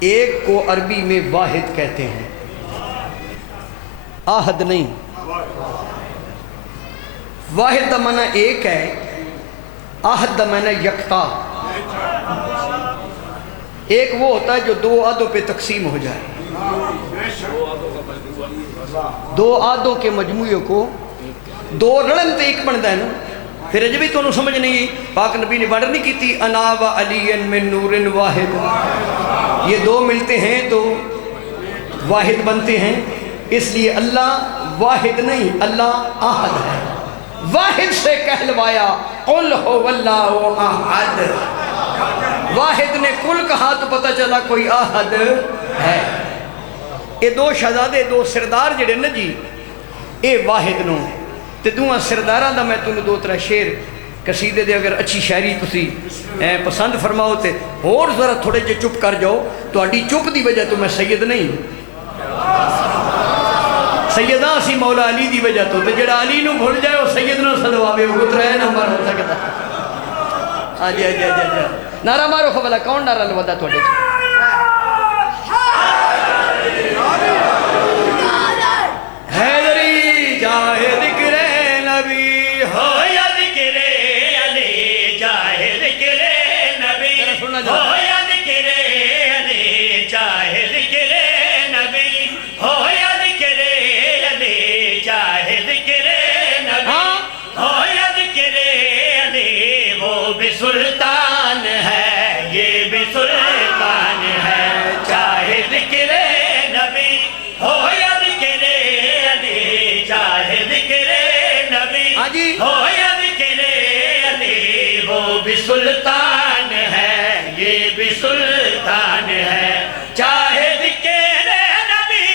ایک کو عربی میں واحد کہتے ہیں، آہد نہیں۔ واحد دا معنی ایک ہے، آہد دا معنی یکتا۔ ایک وہ ہوتا ہے جو دو آدھوں پہ تقسیم ہو جائے، دو آدھوں کے مجموعے کو دو رڑن تے ایک بنتا ہے نا۔ پھر اجے بھی تو انہوں سمجھ نہیں، پاک نبی نے بارڈر نہیں کی تھی انا و علی من نور واحد، یہ دو ملتے ہیں تو واحد بنتے ہیں۔ اس لیے اللہ واحد نہیں، اللہ احد ہے۔ واحد سے کہلوایا قل هو اللہ احد، واحد نے کل کہا تو پتہ چلا کوئی احد ہے۔ یہ دو شہزادے دو سردار جڑے نا جی، اے واحد نو تے دوہاں سرداراں دا میں تنوں دو ترا شعر قصیدے دے اگر اچھی شاعری تسی پسند فرماؤ تے اور ذرا تھوڑے جے چپ کر جاؤ، تو اڈی چپ دی وجہ تو میں سید نہیں، سیدہ سی مولا علی دی وجہ تو، تے جڑا علی نو بھول جائے وہ سید نو سلواوے، وہ ترے نمبر ہو سکتا۔ آجی آجی آجی آجی نعرہ مارو خبلا، کون نعرہ لوادہ تھوڑے چھے؟ حیدری جاہے ذکر نبی ہو یا ذکر علی، جاہے ذکر نبی ہو یا ذکر علی، جاہے ذکر نبی ہو یا ذکر علی، جاہے ذکر نبی ہو یا ذکر علی، وہ بھی سلطان ہے، یہ بھی سلطان ہے، چاہے ذکر نبی ہو یا ذکر علی، چاہے ذکر نبی ہو یا ذکر علی، وہ بھی سلطان ہے، یہ بھی سلطان ہے، چاہے ذکر نبی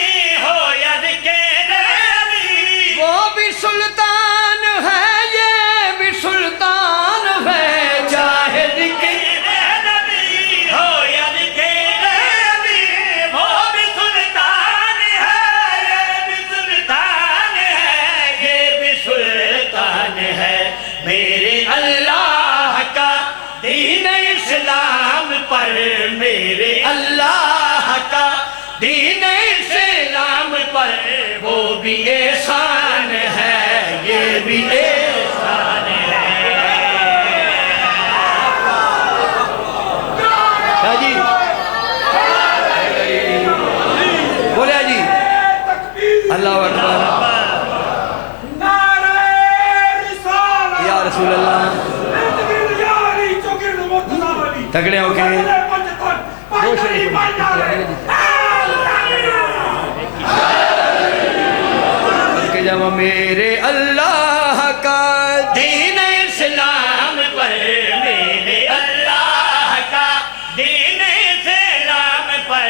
ہو یا ذکر علی، وہ بھی سلطان ہے، یہ بھی سلطان ہے، چاہے ذکر نبی ہو یا ذکر علی، وہ بھی سلطان ہے، یہ بھی سلطان ہے، یہ بھی سلطان ہے۔ میرے اللہ کا دین اسلام پر، میرے اللہ کا دین اسلام پر، وہ بھی احسان ہے، یہ بھی احسان ہے۔ کیا جی بولے جی اللہ اکبر، یا رسول اللہ، تگڑے ہو کے دو شریف کے جب میرے اللہ کا دین اسلام پر، میرے اللہ کا دین اسلام پر،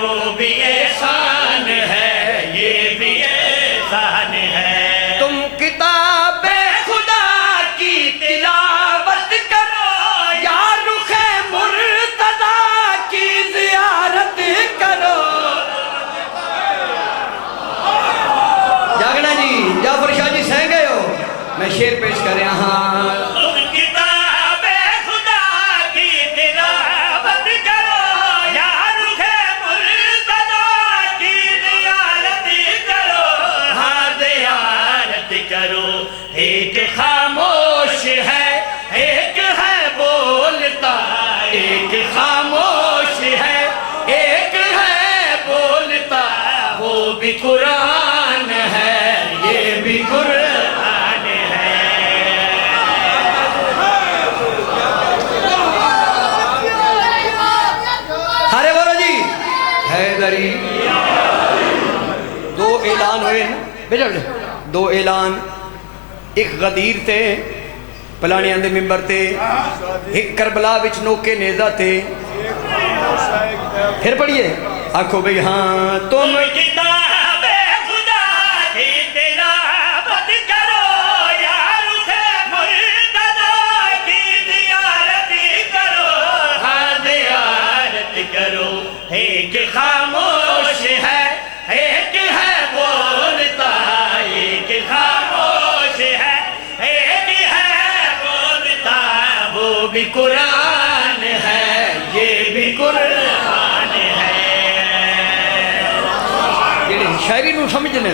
وہ بھی احسان ہے، یہ بھی احسان ہے۔ تم کتاب خدا کی تلاوت کرو، یا رخ مرتضیٰ کی زیارت کرو۔ جاگنا جی، جعفر شاہ جی سہ گئے ہو، میں شعر پیش کر رہا ہاں۔ تم کتاب خدا کی تلاوت کرو، یا رخ مرتضیٰ کی زیارت کرو، ہاں زیارت کرو۔ ایک خاموش ہے، ایک ہے بولتا، ایک خاموش ہے، ایک ہے بولتا، وہ بھی قرآن ہے، یہ بھی قرآن ہے۔ ہارے بولو جی حیدری۔ دو اعلان ہوئے نا بیٹا، دو اعلان، ایک غدیر تے پلانیاں دے ممبر تے، ایک کربلا وچ نوکے نیزہ تے۔ پھر پڑھئے آنکھو بھئی ہاں تم کتاب خدا کی تلاوت کرو، یا رخ مرتضیٰ کی زیارت کرو، ہاں زیارت کرو۔ ایک خاموش ہے، ایک ہے بولتا، ایک خاموش ہے، ایک ہے بولتا، وہ بھی قرآن ہے، یہ بھی قرآن ہے۔ شاعری نو سمجھنے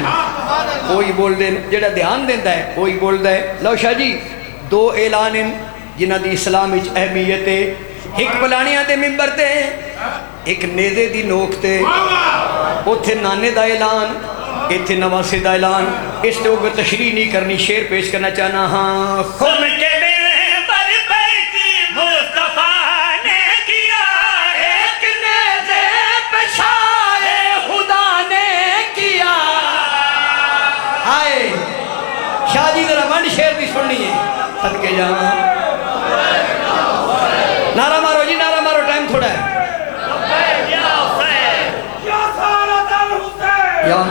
وہی بول دین جڑا دھیان دیندہ ہے وہی بولدا ہے لو شاہ جی دو اعلان جنہ دی اسلام وچ اہمیت ہے ایک پلانیاں دے ممبر تے ایک نیزے دی نوک تے اوتھے نانے دا اعلان ایتھے نواسے دا اعلان اس تے اوگر تشریح نہیں کرنی شعر پیش کرنا چاہنا ہاں خم کے ممبر پہ مصطفیٰ نے کیا ایک نیزے پہ شاہ خدا نے کیا آئے شاہ جی ذرا ونڈ شعر بھی سننی ہے صدقے جاواں نعرہ مارو جی نعرہ مارو ٹائم تھوڑا ہے یا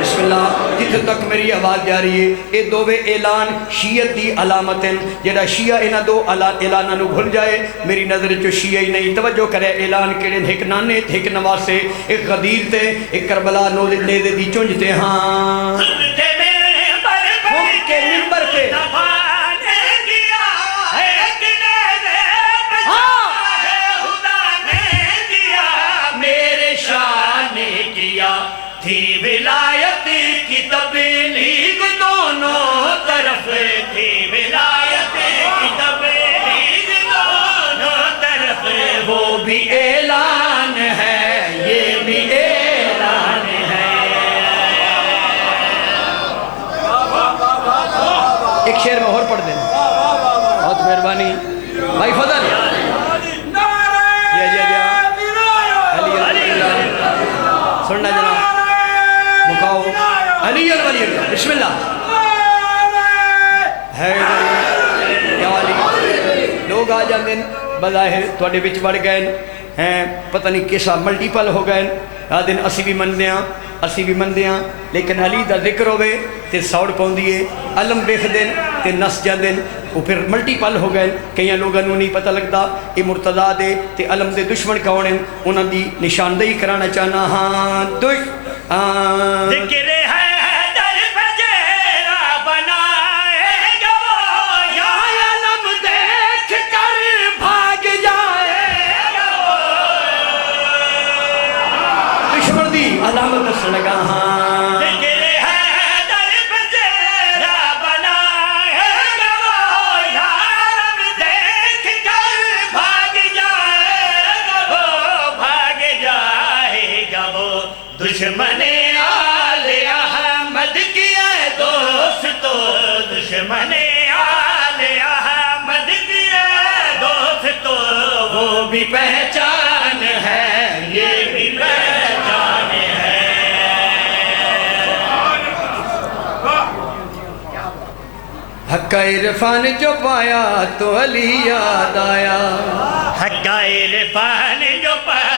بسم اللہ جتنے تک میری آواز جا رہی ہے یہ دووے اعلان شیعت دی علامت ہیں جڑا شیعہ انہ دو اعلانہ نو بھول جائے میری نظر جو شیعہ ہی نہیں توجہ کرے اعلان کیڑے ایک نانے تے ایک نواسے ایک غدیر تے ایک کربلا نو نیزے دی چونجتے ہاں کے ممبر پہ تھی ولایت کی تبلیغ دونوں طرف تھی ولایت کی تبلیغ دونوں طرف وہ بھی اعلان ہے یہ بھی اعلان ہے ایک شعر میں اور پڑھ دینا بہت مہربانی بھائی فضل سننا جناب مکاؤ علی الولی اللہ بسم اللہ یا علی لوگ آ جاندے بظاہر تھوڑے بچ بڑھ گئے ہیں پتہ نہیں کیسا ملٹیپل ہو گئے آدھن اسی بھی مندے ہیں لیکن علی دا ذکر ہوئے تے سوڑ پوندیے علم بیخ دین تے نس جاندن وہ پھر ملٹیپل ہو گئے کئی لوگوں نہیں پتہ لگتا یہ مرتضیٰ دے تے علم دے دشمن کون ہیں انہوں دی نشاندہی کرانا چاہنا ہاں ذکر ہے در بجیرہ بنائے گا وہ یا علم دیکھ کر بھاگ جائے گا وہ دشمن دی علامت دس لگا ہاں ذکر ہے در بجیرہ بنائے گا وہ یا علم دیکھ کر بھاگ جائے گا وہ بھاگ جائے گا وہ دشمن آل احمد کی ہے دوستو دشمن آل احمد کی ہے دوستو وہ بھی پہچان ہے یہ بھی پہچان ہے حق عرفان جو پایا تو علی یاد آیا حق عرفان جو پایا